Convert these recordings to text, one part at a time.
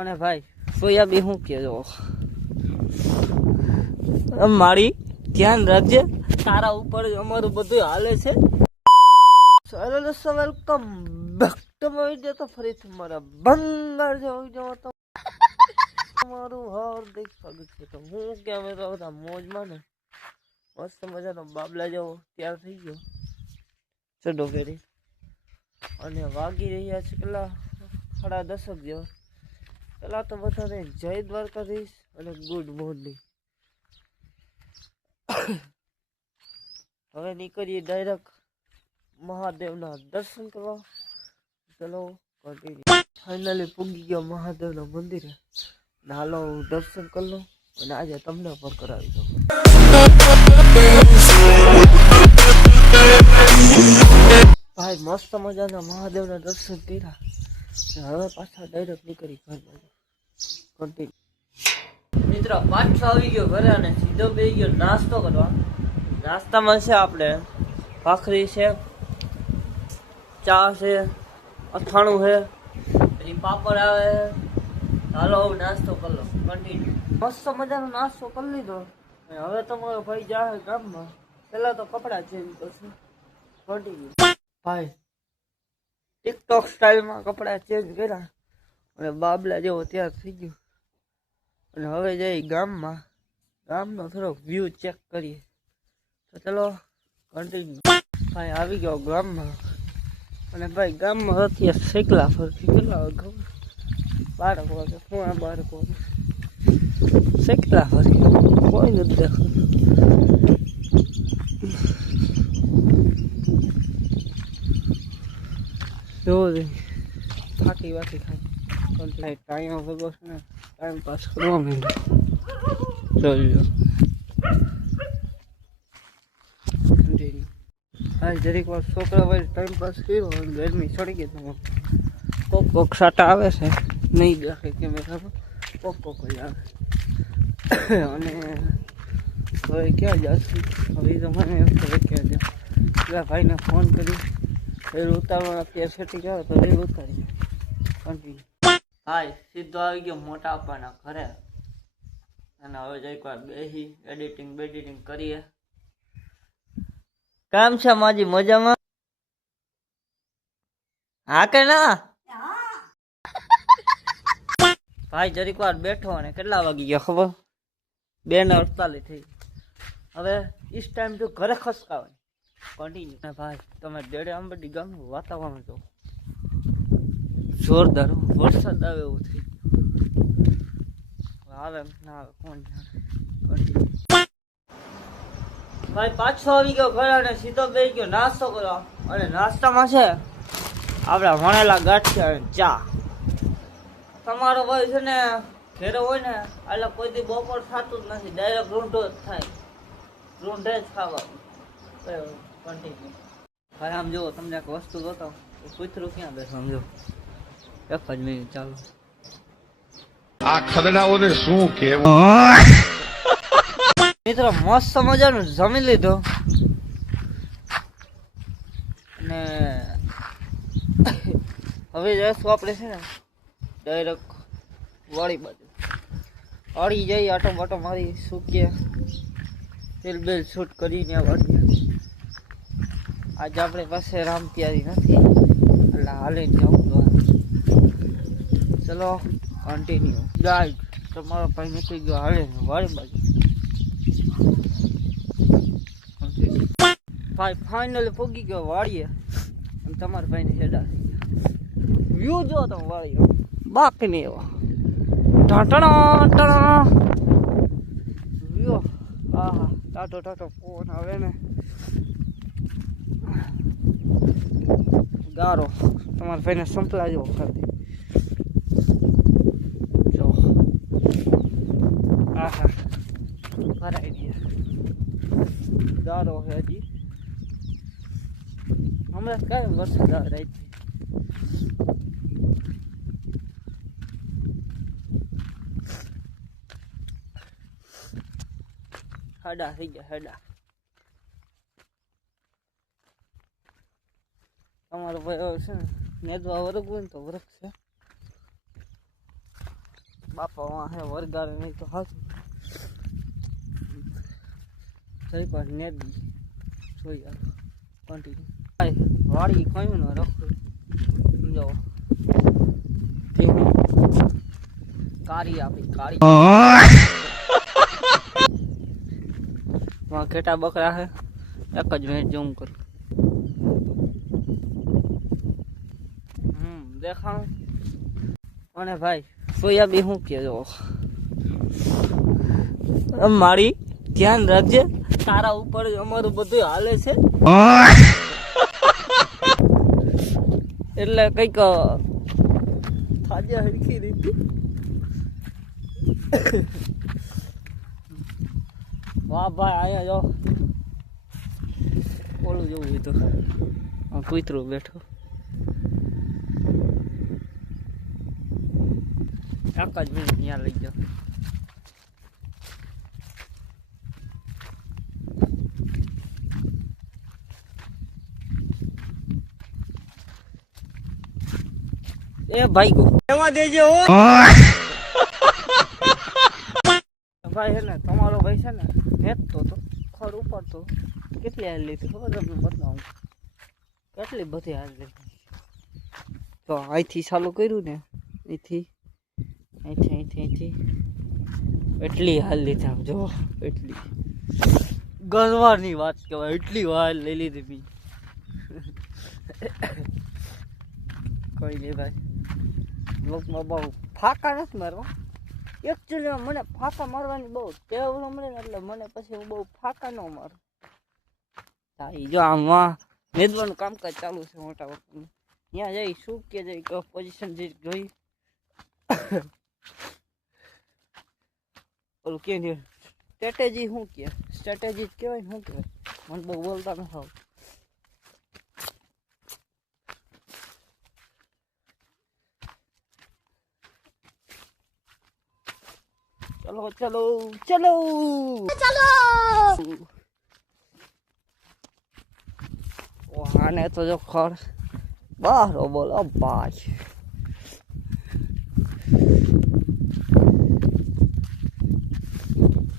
અને ભાઈ સોયાબી શું કહેજો મારી ધ્યાન રાખજે તારા ઉપર અમારું બધું હાલે છે. Welcome back to my video. તો ફરી તમારા બંગાળ જેવું જો તો તમારું હાર્દિક સ્વાગત છે. તો હું કે અમે તો બધા મોજમાં ને મસ્ત મજાનો બાબલા જેવો તૈયાર થઈ ગયો ચડો ફેરી અને વાગી રહ્યા છે કેટલા 10:30 જેવા. પેલા તો બધાને જય દ્વારકાધીશ અને ગુડ મોર્નિંગ. હવે નીકળીએ ડાયરેક્ટ મહાદેવના દર્શન કરવા. ચલો કન્ટિન્યુ. ફાઇનલી પૂગી ગયો મહાદેવના મંદિરે. હાલો દર્શન કરી લો અને આજે તમને પણ કરાવી દઉં. ભાઈ મસ્ત મજાના મહાદેવના દર્શન કર્યા. હવે પાછા ડાયરેક્ટ નીકળી ઘરમાં. કન્ટિન્યુ. મિત્રો પાછો આવી ગયો ઘરે અને સીધો બેસી ગયો નાસ્તો કરવા. નાસ્તામાં છે આપણે ભાખરી છે, ચા છે, અથાણું છે, પછી પાપડ આવે. હાલો હવે નાસ્તો કરી લો કન્ટિન્યુ. મસ્ત મજાનો નાસ્તો કરી લીધો. હવે તમારો ભાઈ જાય ગામમાં. પેલા તો કપડાં ચેન્જ કરશે. કન્ટિન્યુ. ભાઈ ટિકટોક સ્ટાઇલમાં કપડાં ચેન્જ કર્યા અને બાબલા જેવો તૈયાર થઈ ગયો. અને હવે જઈ ગામમાં. ગામનો થોડોક વ્યૂ ચેક કરીએ. તો ચલો કન્ટિન્યુ. ભાઈ આવી ગયો ગામમાં. અને ભાઈ ગામમાં અત્યારે શેકલા ફરતી કેટલા વાગે 12 વાગે 12 વાગે શેકલા ફરી કોઈ નથી દેખાતું. જોવો ફાટી વાટી ખાય ટાઈમ ભેગો છે ને ટાઈમ પાસ કરવા માંડ્યો. જોઈ હા જરીક વાર છોકરા ભાઈ ટાઈમ પાસ કર્યો ગરમી ચડી ગઈ. તમે કોક સાટા આવે છે નહીં દેખાય કેમેરામાં. કોક જ આવે. અને હવે ક્યાં જશું હવે તો મને એમ ખબર ક્યાં જાવ. પેલા ભાઈને ફોન કરી એ ઉતારવા અત્યારે સેટિંગ આવે તો એ ઉતારી કન્ટિન્યુ. હાય સીધો આવી ગયો મોટા આપવાના ઘરે. અને હવે જઈક વાર બેસી એડિટિંગ કરીએ. કામ છે માજી મજામાં? હા કે ના? ભાઈ જરીક વાર બેઠો અને કેટલા વાગી ગયા ખબર? 2:48 થઈ. હવે ઇસ ટાઈમ તો ઘરે ખસકાવાની કન્ટિન્યુ. ભાઈ તમે ડેડે આંબડી ગામનું વાતાવરણ જો જોરદાર. વરસાદ આવે એવું થઈ આવે ના આવે કોણ જાણે. ભાઈ પાછો આવી ગયો ઘરે અને સીધો બેસી ગયો નાસ્તો કરવા. અને નાસ્તામાં છે આપણા વણેલા ગાંઠિયા અને ચા. તમારો ભાઈ છે ને ઘેરે હોય ને એટલે કોઈ દી બપોર થતું જ નથી. ડાયરેક્ટ રૂંઢો જ થાય. રૂંઢે જ ખાવાનું. કન્ટિન્યુ. ભાઈ આમ જુઓ તમને એક વસ્તુ બતાવો. કૂતરું ક્યાં બેસો સમજો. એક જ મિનિટ ચાલો. આ ખદડાઓને શું કહેવું. મિત્રો મસ્ત મજાનું જમી લીધો અને હવે જઈશું આપણે છે ને ડાયરેક્ટ વાડી બાજુ. વાડી જઈ આટો બાટો મારી સૂકીએ તેલ બેલ શૂટ કરીને વાળીએ. આજે આપણે પાસે રામપિયારી નથી એટલે હાલે જવું તો ચલો કન્ટિન્યુ. ગાઈડ તમારો ભાઈ નીકળી ગયો હાલે વાડી બાજુ. ભાઈ ફાઇનલી પૂગી ગયો વાળીએ અને તમારા ભાઈને હેડા થઈ ગયા. વ્યૂ જો તમે વાળીએ બાકી નહીં એવા ટાટા વ્યૂ. હા હા ટાટો ફોન આવે ને ગારો તમારા ભાઈને સંપલા જેવો કરતી જો. હા હા ભરાઈ ગયા ગારો છે હજી. હમણાં કાંઈ વરસાદ આવે રાત. હાડા થઈ ગયા હાડા. તમારો ભાઈ છે ને નેદવા વરગ હોય ને તો વરગ છે. બાપા વાં હે વરગારે નહીં તો હાથ જઈ પર નેદી જોઈ યાર કન્ટિન્યુ વાડી કયું ન રખો સમજો કારી આપી કારી वहाँ घेटा बकरा है एक ज मिनट जूम करूँ देखा અને ભાઈ સોયાબી હું કે જો મારી ધ્યાન રાખજે તારા ઉપર અમારું બધું હાલે છે એટલે કઈક થાજે હરખી રીતે વાહ ભાઈ અહીંયા જો ઓલું જેવું હોય તો કૂતરું બેઠો એક જ મિનિટ ત્યાં લઈ જાઓ એ ભાઈ ગો એમાં દેજો ભાઈ હે ને તમારો ભાઈ છે ને નેતો તો ખડ ઉપર તો કેટલી હાલ લીધી ખબર તમને બતાવું કેટલી બધી હાલ લીધી તો અહીંથી ચાલુ કર્યું ને અહીંથી એટલી હાલ લીધી આમ જો એટલી ગરવાની વાત કહેવાય એટલી હાલ લઈ લીધી બી કોઈ નહીં ભાઈ લોકમાં બહુ ફાકા નથી મારવા એકચ્યુઅલી મને ફાકા મારવાની બહુ ટેવ મળે ને એટલે મને પછી હું બહુ ફાકા ન મારું જો આમાં મેદવાનું કામકાજ ચાલુ છે મોટા વખતનું ત્યાં જઈ શું કે જઈ પોઝિશન જે જોઈ ઓલું કે સ્ટ્રેટેજી શું કે સ્ટ્રેટેજી કહેવાય ને શું કહેવાય મને બહુ બોલતા નથી આવતું चलो चलो चलो चलो आने तो जो खर बाहर बोलो भाई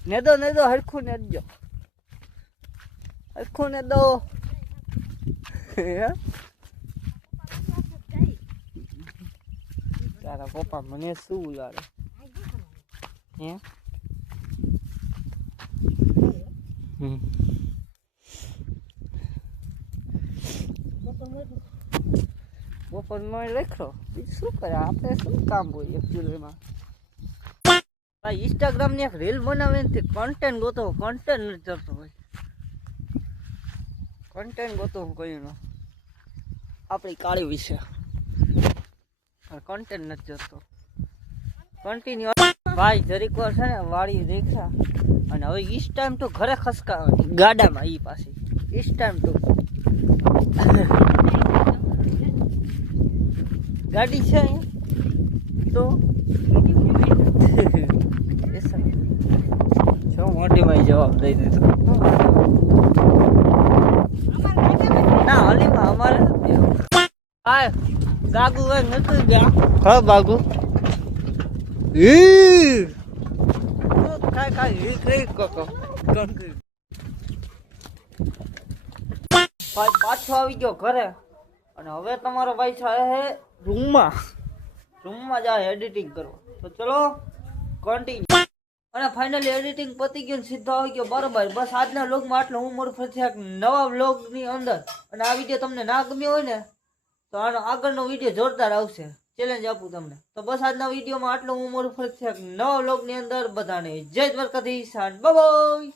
ने दो हरखू ने दो हरखू ने दो तारा पप्पा मने शू लागे Yeah. બપોર નો લખો શું કરે આપણે શું કામ હોય એકચ્યુઅલીમાં ભાઈ ઇન્સ્ટાગ્રામ ની એક રીલ બનાવે ને કન્ટેન્ટ ગોતો કન્ટેન્ટ નથી કરતો ભાઈ કન્ટેન્ટ ગોતો હું કહ્યું ને આપણી કાળી વિશે કન્ટેન્ટ નથી કરતો કન્ટિન્યુ ભાઈ જરીક વાર છે ને વાળી દેખા અને હવે ઈસ ટાઈમ તો ઘરે ખસકા ગાડામાં ઈ પાસે ઈસ ટાઈમ તો ગાડી છે તો શું મોટી માં જવાબ દઈ દીધો ના હલીમાં અમારે હા ગાગુ નતું ગયા હા બાગુ પાછો આવી ગયો ઘરે અને હવે તમારો ભાઈ છે રૂમમાં જાય એડિટિંગ કરવા તો ચલો કન્ટિન્યુ અને ફાઇનલી એડિટિંગ પતી ગયું સીધો આવી ગયો બરોબર બસ આજના વ્લોગમાં આટલો હું મળું ફરીથી એક નવા વ્લોગની અંદર અને આ વિડીયો તમને ના ગમ્યો હોય ને તો આનો આગળનો વિડીયો જોરદાર આવશે ચેલેન્જ આપું તમને તો બસ આજના વિડીયોમાં આટલો હું મળું ફરીથી એક નવા વ્લોગની અંદર બધાને જય દ્વારકાધીશ બાય બાય